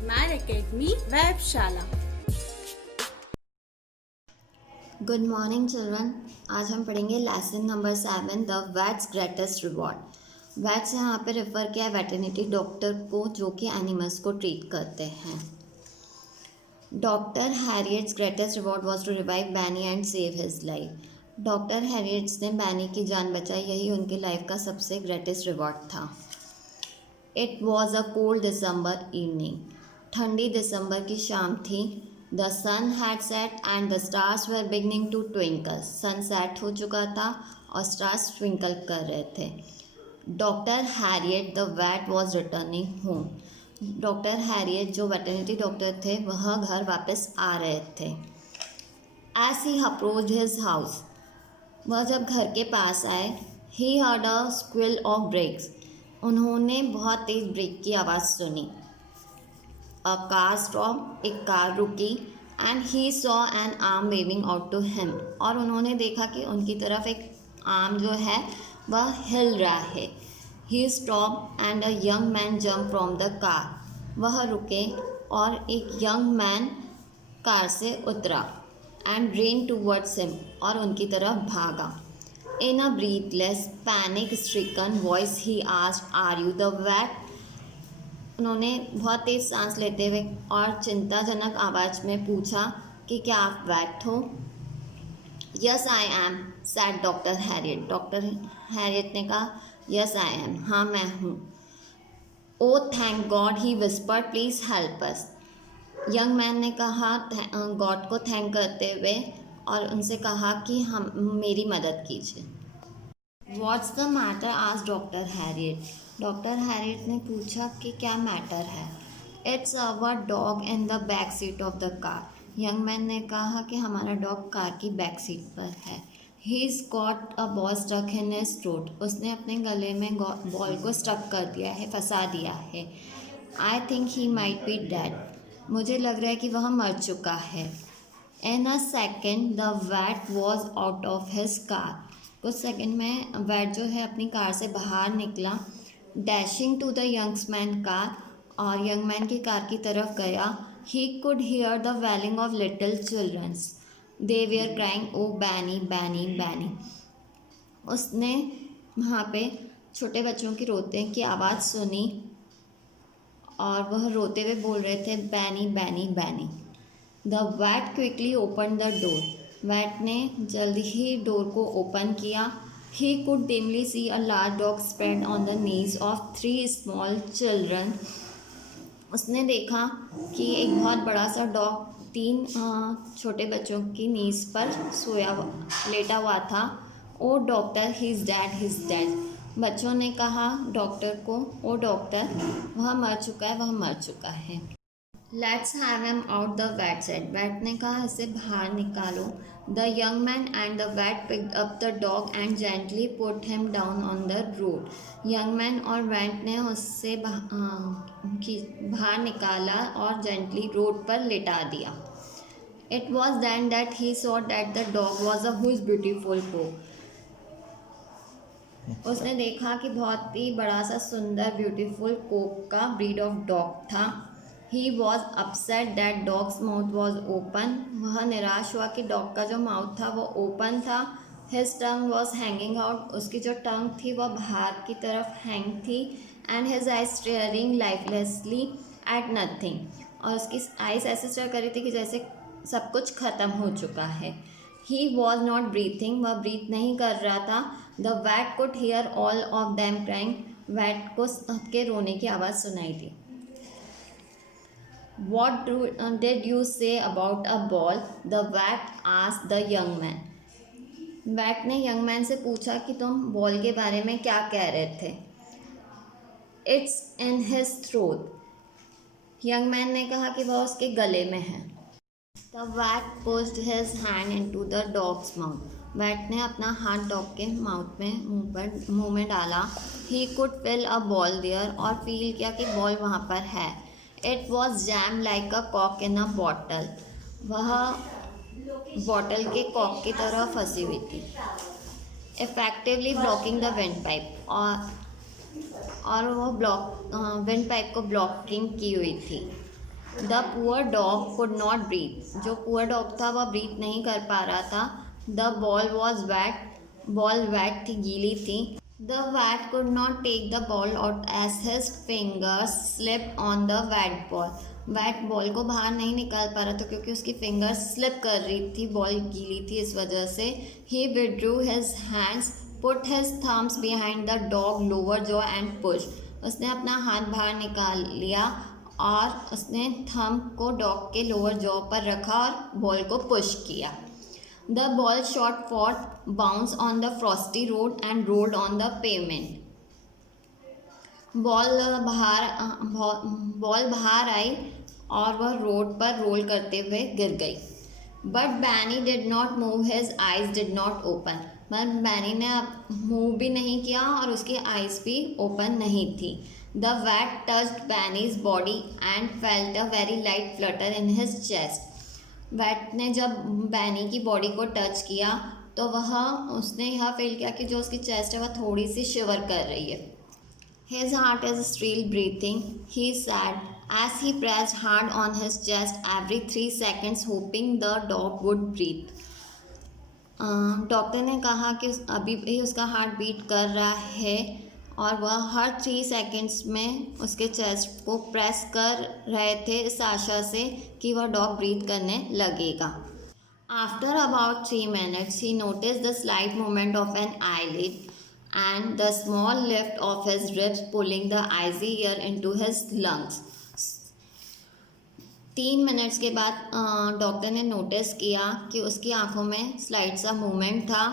Admire academy Webshala. Good morning children. आज हम पढ़ेंगे lesson number 7 the vet's greatest reward. Vets यहाँ पे रेफर किया है वेटरनिटी डॉक्टर को जो कि एनिमल्स को ट्रीट करते हैं। Doctor Herriot's greatest reward was to revive Benny and save his life. Doctor Herriot's ने बैनी की जान बचाई, यही उनकी लाइफ का सबसे ग्रेटेस्ट रिवॉर्ड था। It was a cold December evening. ठंडी दिसंबर की शाम थी। The sun had set and the stars were beginning to twinkle. Sun set हो चुका था और स्टार्स ट्विंकल कर रहे थे। Doctor Herriot the vet was returning home. Doctor Herriot जो वेटरनिटी डॉक्टर थे वह घर वापस आ रहे थे। As he approached his house, वह जब घर के पास आए, ही heard a squeal of brakes. उन्होंने बहुत तेज़ ब्रेक की आवाज़ सुनी। अ कार स्टॉप, एक कार रुकी। And he saw an arm waving out to him, और उन्होंने देखा कि उनकी तरफ एक आर्म जो है वह हिल रहा है। He stop and a young man jump from the car. वह रुके और एक यंग मैन कार से उतरा। एंड ran टूवर्ड्स हिम, और उनकी तरफ भागा। In a breathless panic stricken voice he asked, are you the vet? उन्होंने बहुत तेज़ सांस लेते हुए और चिंताजनक आवाज़ में पूछा कि क्या आप वैट हो? Yes I am, said doctor Herriot. Doctor Herriot ने कहा, यस आई एम, हाँ मैं हूँ। Oh thank God, he whispered, please help us. Young man ने कहा गॉड को थैंक करते हुए, और उनसे कहा कि हम मेरी मदद कीजिए। What's the matter? आज डॉक्टर हैरियट। डॉक्टर हैरियट ने पूछा कि क्या मैटर है। It's our dog in the back seat of the car. Young man ने कहा कि हमारा डॉग कार की बैक सीट पर है। He's got a ball stuck in his throat. उसने अपने गले में बॉल को स्टक कर दिया है, फंसा दिया है। I think he might be dead. मुझे लग रहा है कि वह मर चुका है। In a second, the vet was out of his car. कुछ सेकंड में वैट जो है अपनी कार से बाहर निकला। Dashing to the young man car, और यंग मैन की कार की तरफ गया। He could hear the wailing of little children. They were crying, oh Benny, Benny, Benny. उसने वहाँ पे छोटे बच्चों की रोते की आवाज़ सुनी, और वह रोते हुए बोल रहे थे, Benny Benny Benny. The vet quickly open the door. Vet ने जल्दी ही डोर को ओपन किया। He could dimly see a large dog spread on the knees of 3 small children. उसने देखा कि एक बहुत बड़ा सा डॉग 3 छोटे बच्चों की नीज पर लेटा हुआ था। Oh doctor, he is dead, he is dead. बच्चों ने कहा डॉक्टर को, ओ डॉक्टर, वह मर चुका है, वह मर चुका है। Let's have him out, the vet said. Vet ने कहा इसे बाहर निकालो। The young man and the vet picked up the dog and gently put him down on the road. Young man और वैट ने उससे बाहर निकाला और जेंटली रोड पर लिटा दिया। It was then that he saw that the dog was a huge beautiful को। उसने देखा कि बहुत ही बड़ा सा सुंदर ब्यूटीफुल कोक का ब्रीड ऑफ डॉग था। He was upset that dog's mouth was open. वह निराश हुआ कि डॉग का जो माउथ था वो ओपन था। His tongue was hanging out. उसकी जो टंग थी वह बाहर की तरफ हैंग थी। And his eyes staring lifelessly at nothing. और उसकी आइज ऐसे स्टेयर कर रही थी कि जैसे सब कुछ ख़त्म हो चुका है। ही वॉज नॉट ब्रीथिंग, वह ब्रीथ नहीं कर रहा था। The VAT could hear all of them crying. Vet को सबके रोने की आवाज़ सुनाई दी। What did you say about a ball? The vet asked the young man. Vet ने यंग मैन से पूछा कि तुम बॉल के बारे में क्या कह रहे थे। It's in his throat. Young man ने कहा कि वह उसके गले में है। The vet pushed his hand into the dog's mouth. Vet ने अपना हाथ डॉग के माउथ में मुंह में डाला। He could feel a ball there, और फील किया कि बॉल वहाँ पर है। It was jam like a कॉक इन अ बॉटल। वह बॉटल के कॉक की तरह फंसी हुई थी। Effectively blocking the windpipe, और वो विंड पाइप को ब्लॉकिंग की हुई थी। The poor dog could not breathe, जो पुअर डॉग था वह ब्रीथ नहीं कर पा रहा था. The ball was wait, ball wet थी, गीली थी. The VAT could not take the ball out as his fingers slip on the wet ball. Wet ball को बाहर नहीं निकाल पा रहा था क्योंकि उसकी फिंगर स्लिप कर रही थी, बॉल गीली थी इस वजह से. He withdrew his hands, put his thumbs behind the dog lower jaw and push. उसने अपना हाथ बाहर निकाल लिया और उसने थंब को डॉग के लोअर जॉ पर रखा और बॉल को पुश किया. The ball shot for bounce on the Frosty road and rolled on the payment. Ball बाहर आई और वह रोड पर रोल करते हुए गिर गई. But Benny did not move, his eyes did not open. मगर बैनी ने मूव भी नहीं किया और उसकी आइज भी ओपन नहीं थी. The vet touched Benny's body and felt a very light flutter in his chest. Vet ने जब बैनी की बॉडी को टच किया तो उसने यह फील किया कि जो उसकी चेस्ट है वह थोड़ी सी शिवर कर रही है. His heart is still breathing, he said as he pressed hard on his chest every 3 seconds hoping the dog would breathe. Doctor ने कहा कि अभी भी उसका हार्ट बीट कर रहा है और वह हर 3 सेकंड्स में उसके चेस्ट को प्रेस कर रहे थे इस आशा से कि वह डॉग ब्रीथ करने लगेगा. After about 3 minutes, he noticed the slight movement of an eyelid and the small lift of his ribs pulling the icy air into his lungs. 3 minutes के बाद डॉक्टर ने नोटिस किया कि उसकी आंखों में स्लाइट सा मूवमेंट था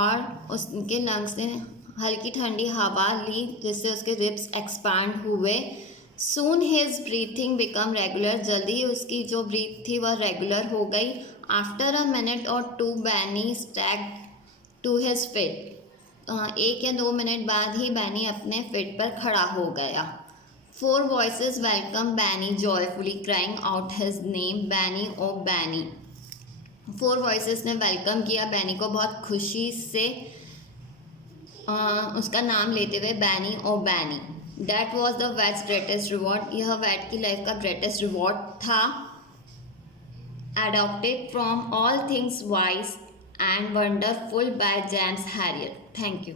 और उसके लंग्स ने हल्की ठंडी हवा ली जिससे उसके रिब्स एक्सपांड हुए. सून हिज ब्रीथिंग बिकम रेगुलर, जल्दी ही उसकी जो ब्रीथ थी वह रेगुलर हो गई. आफ्टर अ मिनट और 2 बैनी स्टैग टू हिज फिट. 1 या 2 मिनट बाद ही बैनी अपने फिट पर खड़ा हो गया. 4 voices welcome Benny joyfully crying out his name Benny oh Benny. 4 voices ने वेलकम किया बैनी को बहुत खुशी से उसका नाम लेते हुए Benny oh Benny. That was the vet's greatest reward, यह वैट की लाइफ का ग्रेटेस्ट रिवॉर्ड था. Adopted from all things wise and wonderful by James Herriot. Thank you.